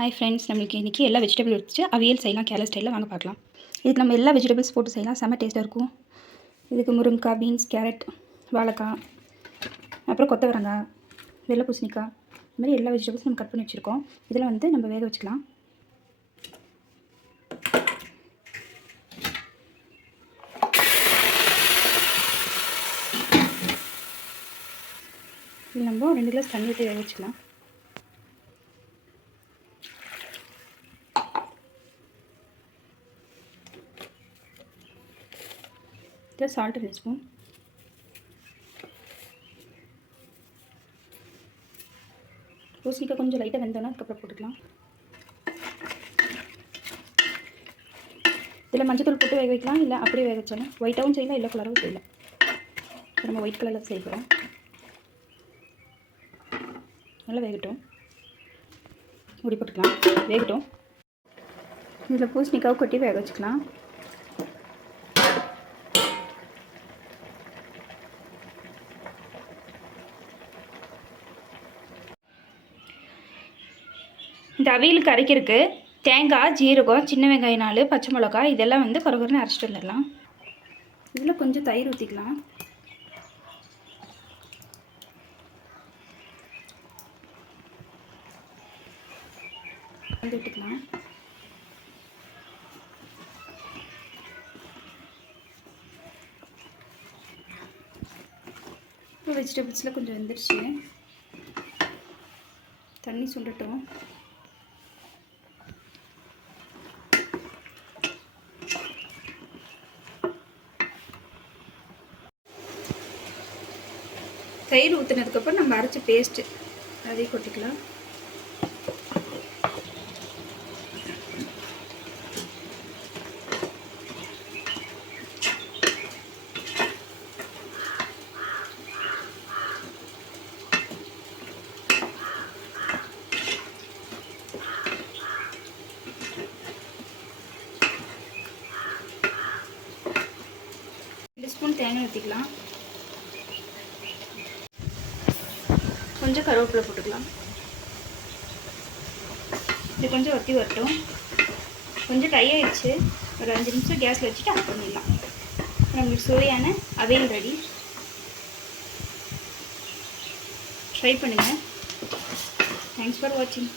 Hi friends, நம்மளுக்கு இன்றைக்கி எல்லா வெஜிடபிள் வச்சு அவியல் செய்யலாம். கேரளா ஸ்டைலில் வாங்க பார்க்கலாம். இதுக்கு நம்ம எல்லா வெஜிடபிள்ஸ் போட்டு செய்யலாம். செம்ம டேஸ்ட்டாக இருக்கும். இதுக்கு முருங்கைக்காய், பீன்ஸ், கேரட், வாழைக்காய், அப்புறம் கொத்தவரங்காய், வெள்ளை பூசணிக்காய், இந்த மாதிரி எல்லா வெஜிடபிள்ஸும் நம்ம கட் பண்ணி வச்சுருக்கோம். இதில் வந்து நம்ம வேக வச்சுக்கலாம். இது நம்ம 2 கிளாஸ் தண்ணி ஊற்றி வேக வச்சுக்கலாம். சால்ட் 2 ஸ்பூன், பூசணிக்காய் கொஞ்சம் லைட்டாக வெந்தோன்னா அதுக்கப்புறம் போட்டுக்கலாம். இதில் மஞ்சள் போட்டு வேக வைக்கலாம், இல்லை அப்படியே வேக வச்சாலும் ஒயிட்டாகவும் செய்யலாம், எல்லோ கலராகவும் செய்யலாம். நம்ம ஒயிட் கலரில் செய்ய போகிறோம். நல்லா வேகட்டும், மூடி போட்டுக்கலாம். வேகட்டும். இதில் பூசணிக்காவை கொட்டி வேக வச்சுக்கலாம். இந்த அவியலுக்கு அரைக்கிறதுக்கு தேங்காய், ஜீரகம், சின்ன வெங்காயம் 4, பச்சை மிளகாய் இதெல்லாம் வந்து கொரகொரன்னு அரைச்சிட்டு வந்துடலாம். இதில் கொஞ்சம் தயிர் ஊற்றிக்கலாம். விட்டுக்கலாம். இப்போ வெஜிடபிள்ஸில் கொஞ்சம் வெந்துருச்சு. தண்ணி சுண்டட்டும். தயிர் ஊற்றினதுக்கப்புறம் நம்ம அரைச்ச பேஸ்ட்டு அதையும் கொட்டிக்கலாம். ஸ்பூன் தேங்காய் ஊற்றிக்கலாம். கொஞ்சம் கருவேப்பிலை போட்டுக்கலாம். இது கொஞ்சம் வற்றி வரட்டும். கொஞ்சம் கையாயிடுச்சு. ஒரு 5 நிமிஷம் கேஸில் வச்சுட்டு ஆஃப் பண்ணிடலாம். நம்மளுக்கு சுவையான அவியல் ரெடி. ட்ரை பண்ணுங்கள். தேங்க்ஸ் ஃபார் வாட்சிங்.